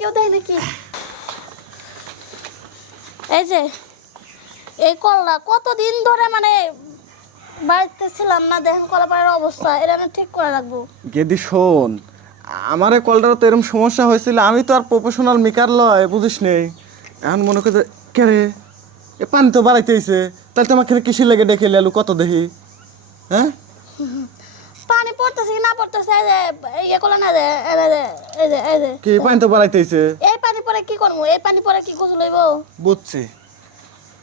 কেউ দেয় নাকি? এই যে এই কলটা কতদিন ধরে মানে বাড়িতে ছিলাম না, দেখেন কলাপাড়ার অবস্থা, এটা আমি ঠিক করে রাখবো। গেদি শোন, আমার এই কলটারও তো এরকম সমস্যা হয়েছিল, আমি তো আর প্রফেশনাল মেকার লয়, বুঝিস নেই। এখন মনে করে কে রে এ পানি তো বাড়াইতে হয়েছে, তাহলে তোমার এখানে কিসের লেগে ডেকে এলু কত দেখি? হ্যাঁ পানি পড়তেছে কি না পড়তেছে, এই যে ইয়ে করলে না, যে এই যে এই যে এই যে কি পানি তো বাড়াইতে হয়েছে? এই পানি পরে কি করবো? এই পানি পরে কি গোসল হইব? বুঝছি,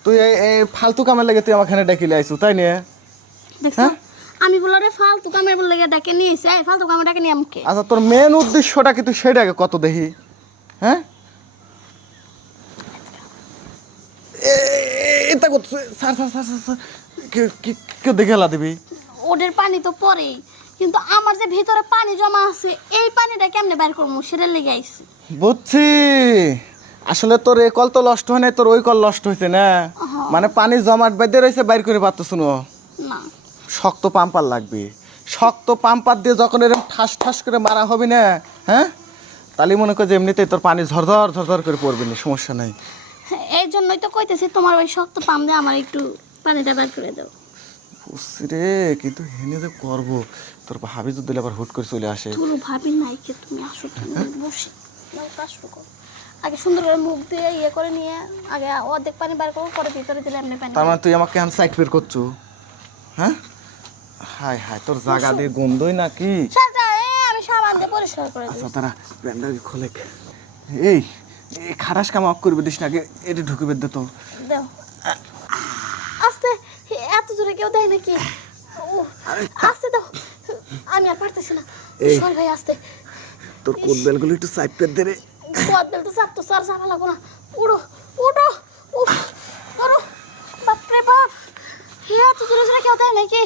তুই এই ফালতু কামের লেগে তুই আমার এখানে ডেকে আইসু, তাই নিয়ে? দেখছো আমি বলে রে ফালতু কামের বলে ডাকে নিয়ে এসে, এই ফালতু কামের ডাকে নিয়ে আমাকে। আচ্ছা তোর মেন উদ্দেশ্যটা কি, তুই সেটাকে কত দেখি? হ্যাঁ এটা করছো স্যার স্যার স্যার স্যার কেউ দেখে হেলা দিবি? ওদের পানি তো পরেই, কিন্তু আমার যে ভিতরে পানি জমা আছে এই পানিটা কেমনে বের করবো সেটা লেগে আইছি। বুঝছি, আসলে তোর এই কল তো নষ্ট হয় নাই, তোর ওই কল নষ্ট হয়েছে না, মানে পানি জমাট বেঁধে রয়েছে, বাইর করে পারতো। শুনো, না শক্ত পাম্পার লাগবে, শক্ত পাম্পার দিয়ে যখন এরকম ঠাস ঠাস করে মারা হবে না, হ্যাঁ, তাহলে মনে কর যে এমনিতেই তোর পানি ঝরঝর ঝরঝর করে পড়বে না, সমস্যা নাই। এই জন্যই তো কইতেছি তোমার ওই শক্ত পাম দিয়ে আমার একটু পানিটা বের করে দাও। বুঝছি রে, কিন্তু হেনে যে করবো, তোর ভাবি যদি আবার হুট করে চলে আসে। তোর ভাবি নাই কে, তুমি আসো, তুমি বসে নাও, কাজ শুরু করো। আগে সুন্দর করে মুখ দিয়ে ইয়ে করে নিয়ে আগে অর্ধেক পানি বার করবো, পরে ভিতরে দিলে এমনি পানি। তার মানে তুই আমাকে এখন সাইড বের করছো? হ্যাঁ, হায় হায়, তোর জায়গা দিয়ে গন্ধই নাকি? সাদা, আমি সাবান দিয়ে পরিষ্কার করে দিই। আচ্ছা তারা প্যান্ডাল খোলে। এই এই খারাস কাম অফ করবে দিস না, আগে এটা ঢুকবে দে তো। দাও আস্তে, এত জোরে কেউ দেয় নাকি? ও আস্তে দাও, আমি আর পারতেছি না। সর ভাই আস্তে, তোর কোট বেলগুলো একটু সাইড পেট দে রে। পথ বেলতে চাপ তো চার চাপা লাগবো না। উড়ো উঠো, উফ ধরো, বাপরে বাপ, এত জোরে জোরে কেউ দেয় নাকি?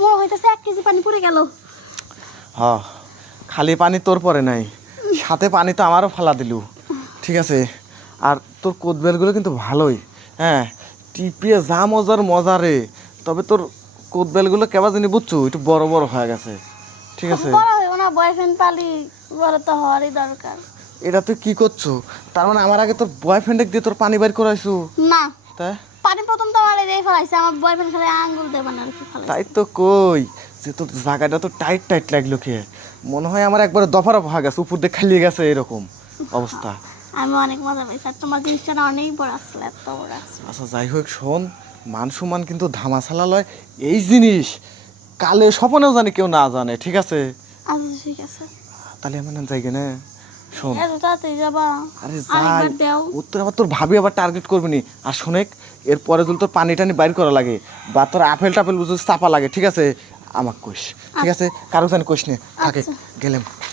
মনে হইতেছে 1 কেজি পানি পড়ে গেল। হ্যাঁ, খালি পানি তোর পরে নাই, সাথে পানি তো আমারও ফালা দিলু, ঠিক আছে। আর তোর কোট বেলগুলো কিন্তু ভালোই, হ্যাঁ, টিপিয়ে যা মজার মজা রে। তবে তোর কোট বেলগুলো কেবা জানি বুঝছো, একটু বড় বড় হয়ে গেছে, ঠিক আছে। বড় হইব না, বয়ফ্রেন্ড পালি, বড় তো হওয়ারই দরকার। এটা তুই কি করছো? তার মানে আমার আগে তোর বয়ফ্রেন্ডে দিয়ে তোর পানি বের করাইছু? না, তাই পানি প্রথম তো আমার দিয়ে ফেলাইছে, আমার বয়ফ্রেন্ড খালি আঙ্গুল দেবে না আর কি ফেলাইছে। তাই তো কই যে তোর জায়গাটা তো টাইট টাইট লাগলো, কে মনে হয় আমার একবারে দফারফ হয়ে গেছে, উপর দিয়ে খালিয়ে গেছে এরকম অবস্থা। আমি অনেক মজা পাইছি, আর তোমার জিনিসটা না অনেক বড় আসলে, এত বড় আসলে। আচ্ছা যাই হোক, শোন, মান সম্মান কিন্তু ধামাচালা লয়, এই জিনিস কালে স্বপ্নেও জানি কেউ না জানে, ঠিক আছে। আচ্ছা ঠিক আছে, তাহলে আমার যাই না, শোন। এত তাড়াতাড়ি যাবা? আরে যাই, আরেকবার দাও। উত্তর আবার তোর ভাবি আবার টার্গেট করবি নি। আর শোনেক, এরপরে যদি তোর পানি টানি বাইর করা লাগে বা তোর আপেল টাপেল বুঝে চাপা লাগে, ঠিক আছে, আমাকে কইস, ঠিক আছে, কারো জানি কইস নে, থাকে গেলাম।